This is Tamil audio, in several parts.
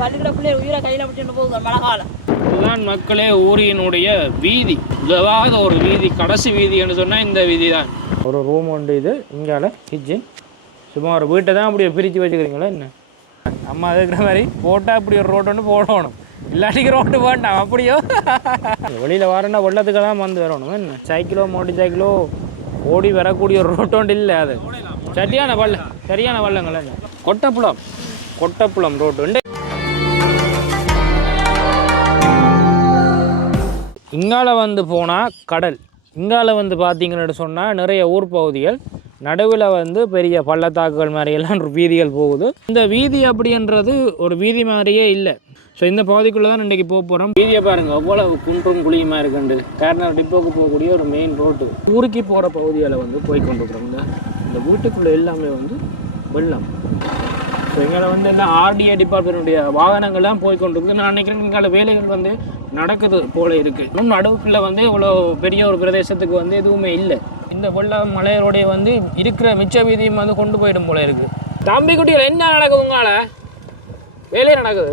பள்ளிக்கூட பிள்ளைய உயிரை கையில் விட்டுட்டு போகுது மழை காலம். இதுதான் மக்களே ஊரினுடைய வீதி. இதாவது ஒரு வீதி, கடைசி வீதி என்று சொன்னால் இந்த வீதி தான். ஒரு ரூம் உண்டு, இது இங்கால கிச்சன். சும்மா ஒரு வீட்டை தான் அப்படியே பிரித்து வச்சுக்கிறீங்களா என்ன? அம்மா அதுக்கிற மாதிரி போட்டால் அப்படி ஒரு ரோட்டு ஒன்று போடணும், இல்லாட்டிக்கு ரோட்டு வேண்டாம். அப்படியோ வெளியில் வரேன்னா வெள்ளத்துக்கெல்லாம் வந்து வரணும் என்ன? சைக்கிளோ மோட்டர் சைக்கிளோ ஓடி வரக்கூடிய ஒரு ரோட்டு ஒன்று இல்லை. அது சரியான வள்ளங்கள கொட்டப்புளம் ரோட்டு. இங்கால வந்து போனால் கடல், இங்கால வந்து பார்த்தீங்கன்னு சொன்னால் நிறைய ஊர் பகுதிகள், நடுவில் வந்து பெரிய பள்ளத்தாக்குகள் மாதிரியெல்லாம் வீதிகள் போகுது. இந்த வீதி அப்படின்றது ஒரு வீதி மாதிரியே இல்லை. ஸோ இந்த பகுதிக்குள்ளே தான் இன்றைக்கி போக போகிறோம். வீதியை பாருங்கள் எவ்வளவு குன்றும் குழியுமாக இருக்குண்டு. கேரளா டிப்போக்கு போகக்கூடிய ஒரு மெயின் ரோட்டு. ஊருக்கு போகிற பகுதியில் வந்து போய்கொண்டிருக்கிறோம். இந்த வீட்டுக்குள்ளே எல்லாமே வந்து வெள்ளம். ஸோ எங்களை வந்து எல்லாம் ஆர்டிஏ டிபார்ட்மெண்ட்டுடைய வாகனங்கள்லாம் போய்கொண்டிருக்கு. நான் நினைக்கிறேன் இங்கால வேலைகள் வந்து நடக்குது போல இருக்குது. இன்னும் நடுவுக்குள்ளே வந்து இவ்வளோ பெரிய ஒரு பிரதேசத்துக்கு வந்து எதுவுமே இல்லை. இந்த வெள்ளம் மலையோடைய வந்து இருக்கிற மிச்ச வீதியும் வந்து கொண்டு போயிடும் போல இருக்குது. தம்பி குட்டிகள் என்ன நடக்குது? உங்களால வேலையே நடக்குது.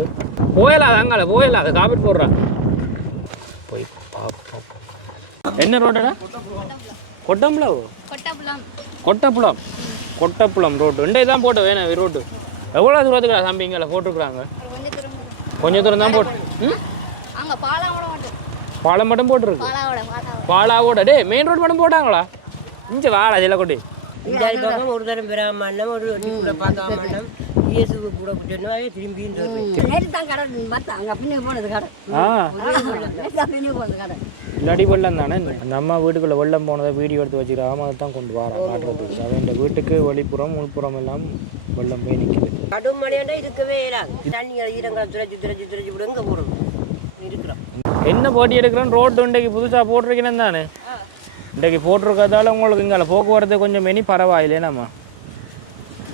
போயலாது, அங்கால போயலாது, காப்பீட் போடுறான். போய் என்ன ரோட்டா? கொட்டப்புளம் ரோட்டு. ரெண்டே தான் போட்டு வேணும் ரோட்டு. எவ்வளோ தூரத்துக்கு தம்பி இங்கே போட்டுருக்குறாங்க? கொஞ்சம் தூரம் தான் போட்டு. பாலம் மட்டும் போட்டுருக்கு. பாலாவோட டே மெயின் ரோடு மட்டும் போட்டாங்களா? இங்கே வாடா சில கொட்டி ஒரு தரம் பெறாம ஒரு பார்க்காம கூட திரும்பி இல்லாடி வெள்ளம் தானே. அந்த அம்மா வீட்டுக்குள்ளே வெள்ளம் போனதை வீடியோ எடுத்து வச்சுக்கிறாம அதை தான் கொண்டு வரான் காட்டுறதுக்கு. அவன் இந்த வீட்டுக்கு வெளிப்புறம் உள்புறம் எல்லாம் வெள்ளம் போய் நிற்குது. கடும் மழையாண்டா இருக்கவே தண்ணிகள் ஈரங்களை துரைச்சி விட எங்கே போகிறோம் இருக்கிறோம். என்ன போட்டி எடுக்கிறோன்னு ரோட்டு இன்றைக்கு புதுசாக போட்டிருக்கேன்னு தானே. இன்றைக்கு போட்டிருக்கிறதால உங்களுக்கு இங்கே போக்குவரத்து கொஞ்சம் மெனி பரவாயில்லையே. நம்ம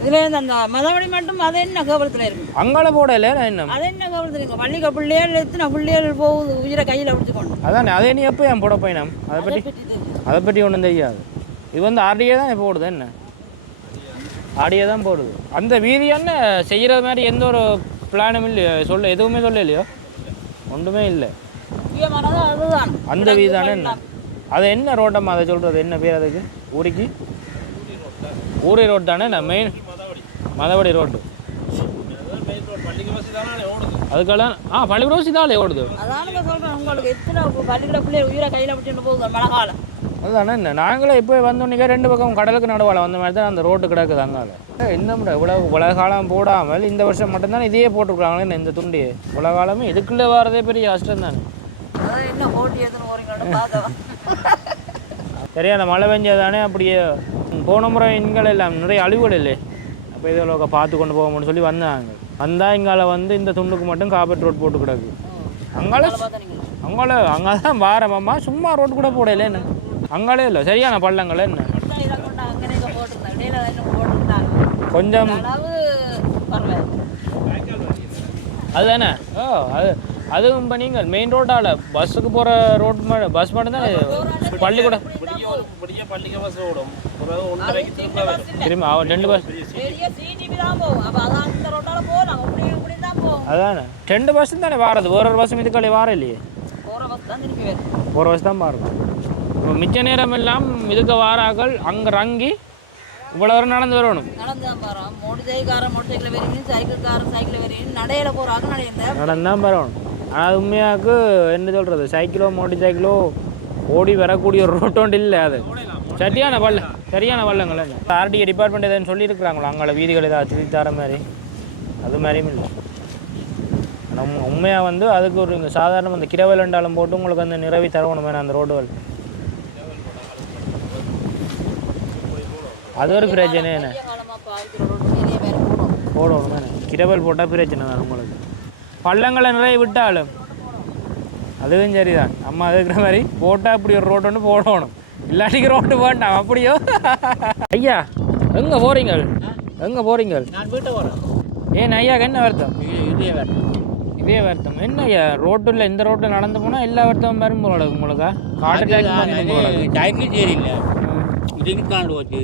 இதில் அந்த மதவழி மட்டும் அது என்ன கவலத்தில் இருக்கு? அங்கால போடல என்ன? அது என்ன கவலத்தில் இருக்கு? பள்ளிக்க பிள்ளைகள் எத்தனை பிள்ளைகள் போகுது உயிரை கையில் பிடிச்சிக்கொண்டு. அதானே, அதே நீ எப்போ என் போட பயணம் அதை பற்றி ஒன்றும் தெரியாது. இது வந்து ஆர்டிஏ தான் போடுது. என்ன ஆர்டிஏ தான் போடுது. அந்த வீதி என்ன செய்கிற மாதிரி எந்த ஒரு பிளானும் இல்லையோ, எதுவுமே சொல்ல இல்லையோ, ஒன்றுமே இல்லை. அதுதான் அந்த வீதி தானே. என்ன அது என்ன ரோட்டம்மா அதை சொல்கிறது? என்ன பேர் அதுக்கு? ஊரி ரோடு தானே. Main Mathavadi road. அதுக்கெல்லாம் பள்ளிக்கூட வசதி தானே ஓடுது. அதுதானே. என்ன நாங்களே இப்போ வந்தோன்னே ரெண்டு பக்கம் கடலுக்கு நடுவாள் வந்த மாதிரி தான் அந்த ரோட்டு கிடக்குது. அங்கால இன்னும் இவ்வளோ காலம் போடாமல் இந்த வருஷம் மட்டும்தானே இதையே போட்டிருக்காங்களே இந்த துண்டியே. இவ்வளோ காலமே இதுக்குள்ளே வரதே பெரிய கஷ்டம் தானே. சரியான மழை பெஞ்சதானே. அப்படியே போன முறை இங்கே எல்லாம் நிறைய அழிவுகள் இல்லை. அப்போ இதில் பார்த்து கொண்டு போகணும்னு சொல்லி வந்தாங்க. வந்தால் இங்கால வந்து இந்த துண்டுக்கு மட்டும் காப்பீட் ரோட் போட்டு கிடக்கு. அங்கே தான் வாரமாம்மா சும்மா ரோட்டு கூட போடல. என்ன அங்காலே இல்லை சரியான பள்ளங்கள். என்ன கொஞ்சம் அதுதானே. அதுவும் இப்போ நீங்கள் மெயின் ரோட்டால் பஸ்ஸுக்கு போகிற ரோட் பஸ் மட்டும் தான் பள்ளிக்கூடம் திரும்ப அவன் 2 பஸ் அதானே 2 பஸ் தானே வாரது. ஒரு பஸ்ஸும் இதுக்காலே வாரம் இல்லையே. ஒரு பஸ் தான் பாருங்க. இப்போ மிச்ச நேரம் எல்லாம் இதுக்கு வாராக்கள் அங்கே ரங்கி இவ்வளோ வரை நடந்து வரணும். நடந்தான் வரணும். ஆனால் அது உண்மையாக்கு என்ன சொல்கிறது, சைக்கிளோ மோட்டர் சைக்கிளோ ஓடி வரக்கூடிய ஒரு ரோட்டோண்டு இல்லை. அது சரியான வள்ளங்கள். ஆர்டிஏ டிபார்ட்மெண்ட் எதுன்னு சொல்லியிருக்கிறாங்களோ அங்கே வீதிகள் ஏதாவது திருத்தி தர மாதிரி அது மாதிரியும் இல்லை. நம்ம உண்மையாக வந்து அதுக்கு ஒரு இங்கே சாதாரண அந்த கிரவலண்டாலும் போட்டு உங்களுக்கு அந்த நிறைவி தரணும் வேணும் அந்த ரோடுகள். அது ஒரு பிரச்சனை. என்ன போடணும் தானே. கிரவல் போட்டால் பிரச்சனை தான் உங்களுக்கு. பள்ளங்களை நிறைய விட்டாலும் அதுவும் சரிதான். நம்ம அதுக்கிற மாதிரி போட்டால் இப்படி ஒரு ரோடு ஒன்று போடணும், இல்லாட்டிக்கு ரோட்டு வேண்டாம். அப்படியோ ஐயா எங்கே போகிறீங்க? நான் வீட்டை போகிறேன். ஏன் ஐயாக்கு என்ன வருத்தம்? இதே வருத்தம் என்ன ஐயா? ரோட்டில் இந்த ரோட்டில் நடந்து போனால் எல்லா வருத்தமும் வரும் போல உங்களுக்கு. ஹார்ட் அட்டாக் சைக்கிள் சரியில்லை, இதுக்கு காண்டு போச்சு,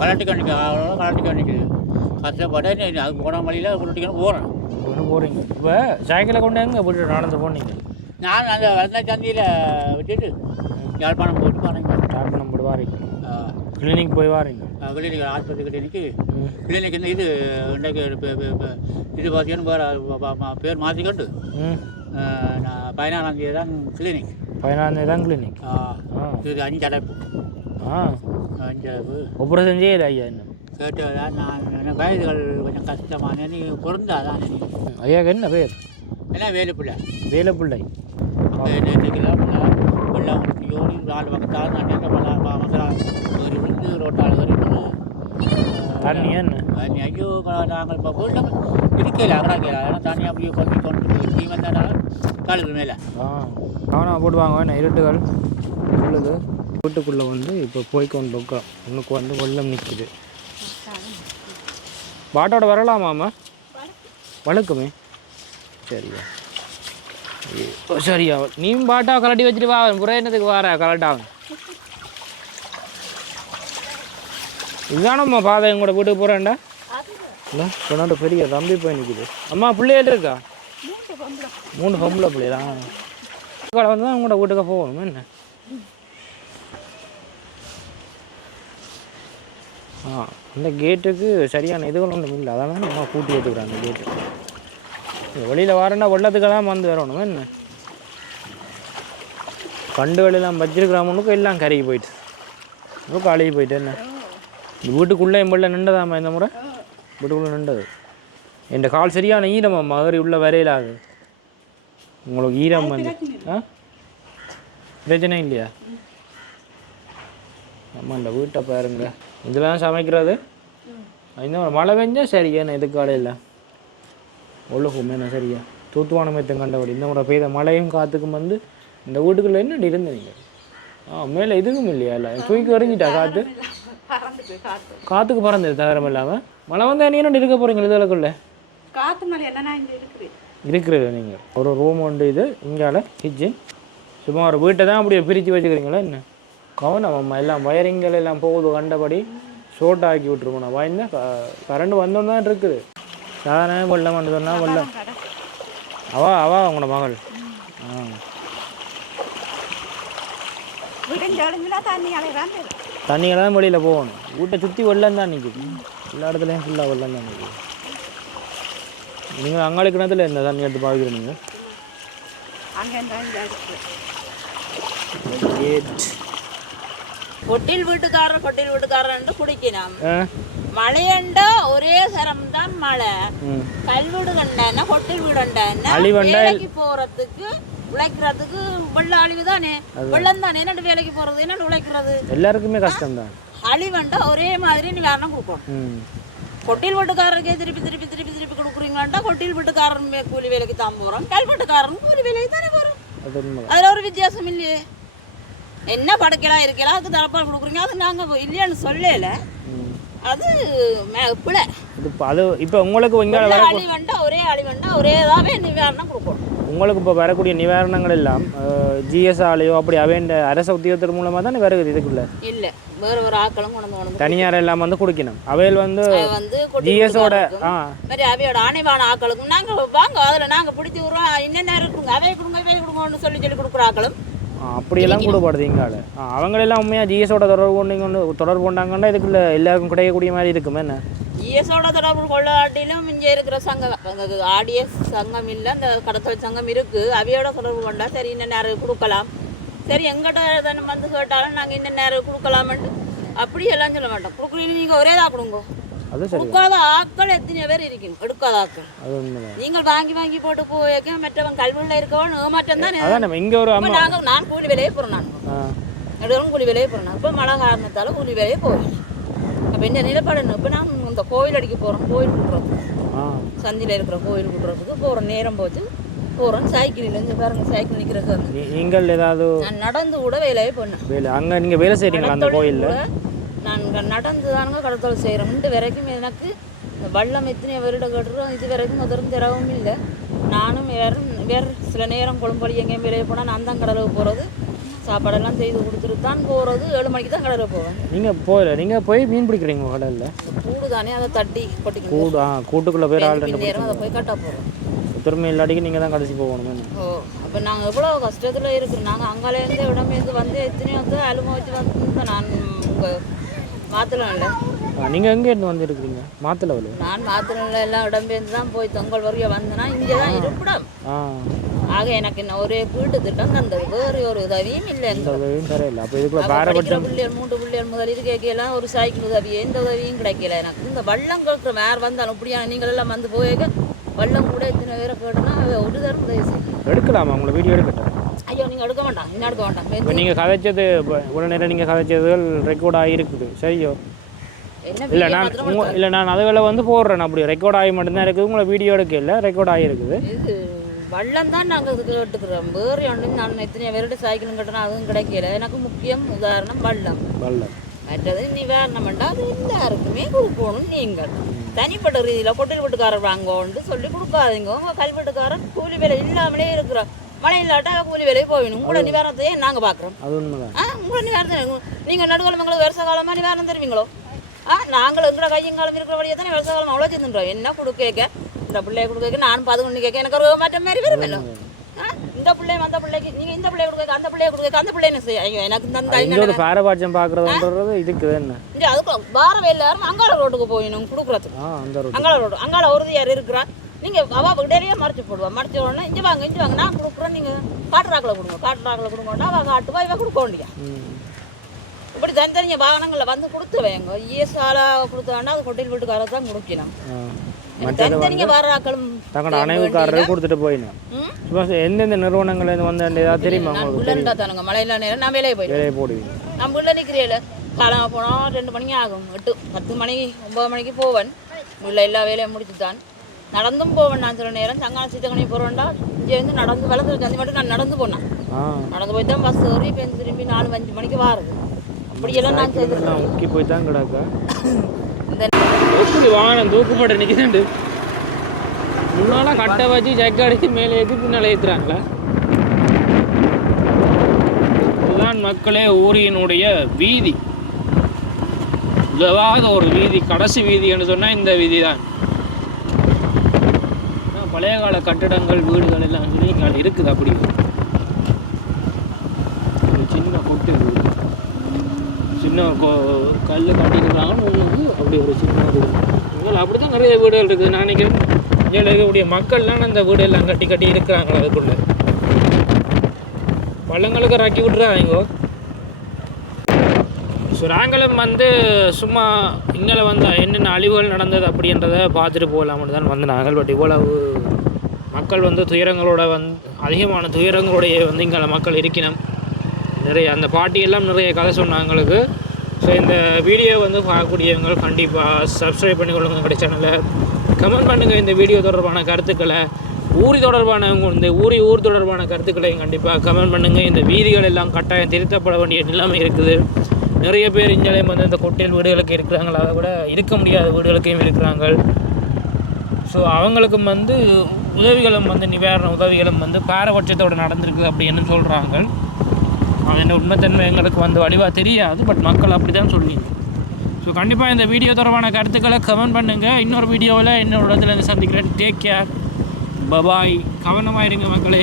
கலட்டு கண்டிக்கு கஷ்டப்பட அது போன வழியில் கொண்டுட்டிக்கணும் போகிறேன். ஒன்று போகிறீங்க இப்போ சைக்கிளை கொண்டு எங்கே போட்டு நடந்து போனீங்க? நான் அந்த வந்த சந்தையில் விட்டுட்டு யாழ்ப்பாணம் போட்டு போனேங்க. யாழ்ப்பாணம் போட்டு வாரீங்க, கிளினிக் போய் வாரீங்க? கிளினிக் ஆஸ்பத்திரி கிளினிக்கு கிளினிக் இது இன்றைக்கு இது பார்த்தீங்கன்னா வேறு பேர் மாற்றிக்கொண்டு நான் 14ஆம் தேதி தான் கிளினிக். 14ஆம் தேதி தான் கிளினிக். இது 5 அடைப்பு. 5 அடைப்பு ஆப்ரேஷன் செய்யலை ஐயா? என்ன கேட்டதான் நான் வயதுகள் கொஞ்சம் கஷ்டமான நீ பிறந்தாதான் ஐயாவுக்கு என்ன பேர்? என்ன வேலுப்பிள்ளை. வேலுப்பிள்ளை. நேற்றுக்கெல்லாம் வெள்ளம் யோனி 4 பக்கத்தால் நான் ஒரு விழுந்து ரோட்டால் தண்ணி என்ன தண்ணி. ஐயோ நாங்கள் இப்போ வீட்டில் இருக்கல அகடாக்கல ஏன்னா தண்ணி அப்படியே கொண்டு கொண்டு நீ வந்தால் காலுக்கு மேலே அவனா போடுவாங்க. என்ன இருட்டுகள் சொல்லுது. வீட்டுக்குள்ளே வந்து இப்போ போய்க்கொண்டு இருக்கோம். உனக்கு வந்து வெள்ளம் நிற்குது. பாட்டோட வரலாமாம்மா? வழுக்குமே. சரியா சரியா நீ பாட்டா கலட்டி வச்சுட்டு வா. புறையினத்துக்கு வார கலட்டாகும். இதுதானம்மா பாதை எங்கூட வீட்டுக்கு போகிறேன்டா. இல்லை கொண்டாண்டு பெரிய தம்பி போய் நிற்குது. அம்மா பிள்ளைகள் இருக்கா? 3 பொம்பளை பிள்ளைகளா? வந்து தான் உங்களோட வீட்டுக்கு போகணும். என்ன அந்த கேட்டுக்கு சரியான இதுகள் ஒன்றும் இல்லை. அதான் நம்ம கூட்டி வச்சுக்கிறோம். அந்த கேட்டு வெளியில் வரேன்னா வெள்ளத்துக்கெல்லாம் வந்து வரணும். என்ன கண்டுகளெல்லாம் வச்சிருக்கிறாமனுக்கு எல்லாம் கருகி போயிட்டு ரொம்ப அழுகி போயிட்டு. என்ன இந்த வீட்டுக்குள்ளே என் பிள்ளை நின்றதாம்மா இந்த முறை? வீட்டுக்குள்ளே நின்றது. என் கால் சரியான ஈரம்மா மகரி உள்ள வரையிலாது. உங்களுக்கு ஈரம் வந்து பிரச்சனை இல்லையா? ஆமாம் இந்த வீட்டை பாருங்க. இதெல்லாம் சமைக்கிறது இந்த மழை பெஞ்சால் சரியா? என்ன எதுக்கு காலையில் ஒழுகும் என்ன சரியா? தூத்துவானம் மேத்தம் கண்டபடி இந்த முறை பெய்த மழையும் காற்றுக்கும் வந்து இந்த வீட்டுக்குள்ளே என்ன இருந்தீங்க? மேலே இதுக்கும் இல்லையா? இல்லை தூக்கி எறிஞ்சிட்டா காற்று? காற்றுக்கு பறந்தது தகரம் இல்லாமல் மழை வந்தால் நீ என்ன இருக்க போகிறீங்க? இதுக்குள்ளே காற்று மழை என்ன இருக்கிறது. நீங்கள் ஒரு ரூம் உண்டு. இது இங்கால கிச்சன். சும்மா ஒரு வீட்டை தான் அப்படியே பிரித்து வச்சுக்கிறீங்களா? என்ன கவனம் அம்மா. எல்லாம் வயரிங்கள் எல்லாம் போகுது கண்டபடி ஷோர்ட் ஆக்கி விட்ருவோம். நான் வாய்ந்தா கரண்ட் வந்தோன்னு தான் இருக்குது. சாதாரண வெள்ளம் வந்து சொன்னால் வெள்ளம் அவா உங்களோட மகள். தண்ணிகளை தான் வெளியில் போகணும். வீட்டை சுற்றி வெள்ளம் தான் நிற்குது. எல்லா இடத்துலையும் ஃபுல்லாக வெள்ளம் தான் நிற்குது. நீங்கள் அங்காளி கிணத்துல இந்த தண்ணி எடுத்து பார்க்குறீங்க? கொட்டில் வீட்டுக்காரன் குடிக்கணும். மழையண்டா ஒரே சரம் தான் மழை. கல்வீடு கண்டா கொட்டில் வீடு வேலைக்கு போறதுக்கு உழைக்கிறதுக்கு வெள்ள அழிவு தானே. வெள்ளம் தானே என்னட்டு வேலைக்கு போறது என்னட்டு உழைக்கிறது எல்லாருக்குமே கஷ்டம் தான். அழிவண்டா ஒரே மாதிரி நிவாரணம் கொடுக்கணும். கொட்டில் வீட்டுக்காரருக்கே திருப்பி திருப்பி திருப்பி திருப்பி கொடுக்குறீங்களாண்டா கொட்டில் வீட்டுக்காரன் கூலி வேலைக்கு தான் போகிறோம். கல் வீட்டுக்காரன் கூலி வேலைக்கு தானே போகிறோம். அதில் ஒரு வித்தியாசம் இல்லையே. என்ன படைக்கலாம் இருக்கலாம் அதுக்கு தரப்பால் கொடுக்குறீங்க. அது நாங்கள் இல்லையான்னு சொல்லல. அது பிள்ளை அது இப்போ உங்களுக்கு அழிவண்டா ஒரேதாவே நிவாரணம் கொடுக்கணும். உங்களுக்கு இப்போ வரக்கூடிய நிவாரணங்கள் எல்லாம் ஜிஎஸ்ஆலையோ அப்படி அவைண்ட அரசு உத்தியோகத்தின் மூலமாக தான் வருது. இதுக்குள்ள இல்லை வேற ஒரு ஆக்களும் கொண்டு தனியார் எல்லாம் வந்து கொடுக்கணும். அவையில் வந்து ஜிஎஸோட அவையோட ஆணைவான ஆக்களுக்கும் நாங்கள் வாங்க அதில் நாங்கள் பிடிச்சி விடுறோம். என்னென்ன இருக்குங்க அவை கொடுங்க இவை கொடுங்கன்னு சொல்லி கொடுக்குற ஆக்களும் அப்படியெல்லாம் கூடப்படுது. இங்கால அவங்களெல்லாம் உண்மையாக ஜிஎஸோட தொடர்பு கொண்டாங்கன்னா இதுக்குள்ள எல்லாருக்கும் கிடைக்கக்கூடிய மாதிரி இருக்குமே. என்ன ஜிஎஸோட தொடர்பு கொள்ளாட்டிலும் இங்கே இருக்கிற சங்கம் ஆடிஎஸ் சங்கம் இல்லை, அந்த கடத்தல் சங்கம் இருக்குது. அவையோட தொடர்பு கொண்டா சரி இன்னும் நேரம் கொடுக்கலாம். சரி எங்கிட்ட வந்து கேட்டாலும் நாங்கள் இன்னும் நேரம் கொடுக்கலாமென்ட்டு அப்படி எல்லாம் சொல்ல மாட்டோம். கொடுக்குறீங்க நீங்கள் ஒரே தான் கொடுங்க. கொடுக்காத ஆக்கள் எத்தனை பேர் இருக்கணும். எடுக்காத ஆக்கள் நீங்கள் வாங்கி போட்டு போய் மற்றவன் கல்வியில் இருக்கவன் ஏமாற்றம் தானே. நாங்கள் நான் கூலி வேலையே போகிறேன். நான் கூலி வேலையே போகிறேன். இப்போ மழை காரணத்தால் கூலி வேலையே போவேன். அப்போ இந்த நிலப்பாடு இப்போ நான் இந்த கோவில் அடிக்க போகிறோம். கோயில் விட்டுறதுக்கு சந்தியில் இருக்கிற கோயில் விட்டுறதுக்கு போகிற நேரம் போச்சு போகிறோம். சைக்கிள் இங்கே பாருங்க சைக்கிள் நிற்கிறது. நீங்கள் ஏதாவது நான் நடந்து கூட வேலையே பண்ணேன். வேலை அங்கே நீங்கள் வேலை செய்கிறீங்களா அந்த கோயிலில்? நான் நடந்து தானுங்க கடத்தல் செய்கிறேன். இன்று வரைக்கும் எனக்கு வள்ளம் எத்தனை வருட கட்டுறோம். இது வரைக்கும் முதலும் தரவும் இல்லை. நானும் வேறு சில நேரம் குழம்படி எங்கேயும் வெளியே போனால் நான் தான் கடலுக்கு போகிறது. சாப்பாடெல்லாம் செய்து கொடுத்துட்டு தான் போகிறது. 7 மணிக்கு தான் கடலில் போவேன். நீங்கள் போய் மீன் பிடிக்கிறீங்க கடலில்? கூடு தானே, அதை தட்டி கொட்டிக்கணும். கூடு கூட்டுக்குள்ளே போய் ஆள் 2 நேரம் அதை போய் கட்ட போகிறோம். திரும்ப இல்லாட்டிக்கு நீங்கள் தான் கடைசி போகணும். ஓ, அப்போ நாங்கள் எவ்வளோ கஷ்டத்தில் இருக்கிறோம். நாங்கள் அங்காலேருந்து இடமேருந்து வந்து எத்தனையோ அலுமதிச்சு வந்து நான் உங்கள் மாத்தலாம் இல்லை. நீங்கள் எங்கேருந்து வந்துருக்குறீங்க? மாத்தளவில்? நான் மாத்தளவில் எல்லாம் இடம்பெயர்ந்து தான் போய் தொங்கல் வரைய வந்தேன்னா இங்கே தான் இருப்பிடம். ஆக எனக்கு என்ன ஒரே வீட்டு திட்டம் தந்தது, வேறு ஒரு உதவியும் இல்லை. எந்த உதவியும் தரையில்லை. அப்போ இதுக்குள்ள பிள்ளைகள் 3 பிள்ளைகள் முதல் இது கேட்கலாம், ஒரு சைக்கிள் உதவி எந்த உதவியும் கிடைக்கல எனக்கு. இந்த வள்ளம் கேட்குற யார் வந்தாலும் இப்படியான நீங்கள் எல்லாம் வந்து போய் வள்ளம் கூட எத்தனை பேரை கேட்டோன்னா ஒரு தரம் உதவி செய்யும். எடுக்கலாமா? உங்களை வீடியோ எடுக்கட்டும்? ஐயோ, நீங்கள் எடுக்க வேண்டாம், இன்னும் எடுக்க வேண்டாம். இப்போ நீங்கள் கதைச்சது இவ்வளோ நேரம் நீங்கள் கதைச்சது ரெக்கார்ட் ஆகிருக்குது. சரியோ? இல்லை நான் அதுவில் வந்து போடுறேன். அப்படி ரெக்கார்ட் ஆகி மட்டும்தான் இருக்குது. உங்களை வீடியோ எடுக்க இல்லை, ரெக்கார்ட் ஆகிருக்குது. இது வள்ளம் தான் நாங்கள் இதுக்கு கேட்டுக்கிறோம். வேறு ஒன்றும் நான் எத்தனை பேருடைய சைக்கிளும் கட்டணும், அதுவும் கிடைக்கல. எனக்கு முக்கியம் உதாரணம் வள்ளம். மற்றது நிவாரணம் வேண்டாம், அது எல்லாருக்குமே கொடுக்கணும். நீங்கள் தனிப்பட்ட ரீதியில் கொட்டில் வீட்டுக்காரர் வாங்கன்னு சொல்லி கொடுக்காதீங்க. உங்கள் கல்வெட்டுக்காரன் கூலி வேலை இல்லாமலே இருக்கிறோம். மழை இல்லாட்டா கூலி வேலையை போயிடும். உங்களோட நிவாரணத்தையே நாங்கள் பார்க்குறோம். உங்களோட நிவாரணத்தை நீங்கள் நடுக்காலமங்களுக்கு வருஷ காலமாக நிவாரணம் தருவீங்களோ? நாங்கள் எங்களோட கையங்காலம் இருக்கிற வழியை தானே வருஷ காலம் அவ்வளோ செஞ்சுன்றோம். என்ன கொடுக்க இந்த பிள்ளைய கொடுக்க நான் 11 கேட்க எனக்கு ஒரு மாற்ற மாதிரி விரும்பல. இந்த பிள்ளை அந்த பிள்ளைக்கு நீங்கள் இந்த பிள்ளைய கொடுக்க அந்த பிள்ளைய கொடுக்க அந்த பிள்ளை என்ன செய்ய? ஐயோ, எனக்கு இந்த பாரபட்சம் பார்க்குறதுன்றது இதுக்கு என்ன இல்லை. அதுக்கு வாரம் எல்லாரும் அங்காள ரோட்டுக்கு போயிடும் கொடுக்குறதுக்கு. அங்காள ரோடு அங்காள உறுதியார் இருக்கிறா. நீங்கள் அவள் விடையே மறைச்சி போடுவாள். மறைச்ச உடனே இங்கே வாங்க நான் கொடுக்குறேன், நீங்கள் காட்டுறாக்கில் கொடுங்க. காட்டுறாக்கில் கொடுங்கோன்னா அவள் காட்டுவா, இவன் கொடுக்க வேண்டியா. இப்படி தனித்தனியாக வாகனங்களில் வந்து கொடுத்து வைங்க. ஈசாலா கொடுத்த வேண்டாம், அது கொட்டில் வீட்டுக்காரர் தான் கொடுக்கணும். தனித்தனியாக வாராக்களும் தங்களோட அனைவருக்காரர்கள் கொடுத்துட்டு போயிடணும். எந்தெந்த நிறுவனங்கள் வந்து ஏதாவது தெரியுமா? உள்ளா தானுங்க மழையில நேரம் நான் வேலையை போடுவேன். நான் உள்ள நிற்கிறேன். காலமாக போனால் 2 மணி ஆகும். 10 மணி 9 மணிக்கு போவேன். உள்ள எல்லா வேலையும் முடிச்சு தான் நடந்தும் போவேன். நான் சில நேரம் தங்கான சீத்தக்கணி போகிறேன்டா இங்கேருந்து நடந்து வளர்ந்து அந்த மட்டும் நான் நடந்து போனேன். நடந்து போய் தான் பஸ் ஏறி இப்போ திரும்பி 4-5 மணிக்கு வாருது. அப்படியெல்லாம் நான் செய்தேன். முக்கி போய் தான் கிடக்கா இந்த வாகனம் தூக்குப்பட்டு நிற்குதுண்டு. முன்னாலாம் கட்டை வச்சு ஜக்க அடித்து மேலே ஏற்றி பின்னால் ஏற்றுறாங்களா? இதுதான் மக்களே ஊரியினுடைய வீதி. உதவாத ஒரு வீதி, கடைசி வீதி என்று சொன்னால் இந்த வீதி தான். பழைய கால கட்டிடங்கள் வீடுகள் எல்லாம் இங்கே இருக்குது. அப்படி ஒரு சின்ன கொட்டு வீடு, சின்ன கல் கட்டிக்கிறாங்கன்னு ஒன்று. அப்படி ஒரு சின்ன வீடு இங்கே அப்படி தான் நிறைய வீடுகள் இருக்குது. நான் நினைக்கிறேன் இங்கே இருக்கக்கூடிய மக்கள்லாம் அந்த வீடு எல்லாம் கட்டி இருக்கிறாங்களா அதுக்குள்ள. பள்ளங்களுக்கு ராக்கி விட்டுறாங்க. ஸோ நாங்களும் வந்து சும்மா இங்கே வந்து என்னென்ன அழிவுகள் நடந்தது அப்படின்றத பார்த்துட்டு போகலாம்னு தான் வந்து நாங்கள். பட் இவ்வளவு மக்கள் வந்து துயரங்களோட அதிகமான துயரங்களோடைய வந்து இங்கே மக்கள் இருக்கணும். நிறைய அந்த பாட்டியெல்லாம் நிறைய கதை சொன்னாங்க எங்களுக்கு. ஸோ இந்த வீடியோ வந்து பார்க்கக்கூடியவங்க கண்டிப்பாக சப்ஸ்கிரைப் பண்ணிக்கொள்ளுங்க எங்களுடைய சேனலை. கமெண்ட் பண்ணுங்கள் இந்த வீடியோ தொடர்பான கருத்துக்களை. ஊர் தொடர்பான கருத்துக்களையும் கண்டிப்பாக கமெண்ட் பண்ணுங்கள். இந்த வீதிகள் எல்லாம் கட்டாயம் திருத்தப்பட வேண்டிய நிலைமை இருக்குது. நிறைய பேர் இங்கேயும் வந்து இந்த கொட்டையில் வீடுகளுக்கு இருக்கிறாங்களா, அதை விட இருக்க முடியாத வீடுகளுக்கும் இருக்கிறாங்க. ஸோ அவங்களுக்கும் வந்து உதவிகளும் வந்து நிவாரண உதவிகளும் வந்து பாரபட்சத்தோடு நடந்திருக்கு அப்படின்னு சொல்கிறாங்க. என்ன உண்மைத்தன்மை எங்களுக்கு வந்து வடிவாக தெரியாது. பட் மக்கள் அப்படி தான் சொல்லிங்க. ஸோ கண்டிப்பாக இந்த வீடியோ தொடர்பான கருத்துக்களை கமெண்ட் பண்ணுங்கள். இன்னொரு வீடியோவில் இன்னொரு இடத்துல சந்திக்கிறேன். Take care, bye bye. கவனமாக இருங்க மக்களே.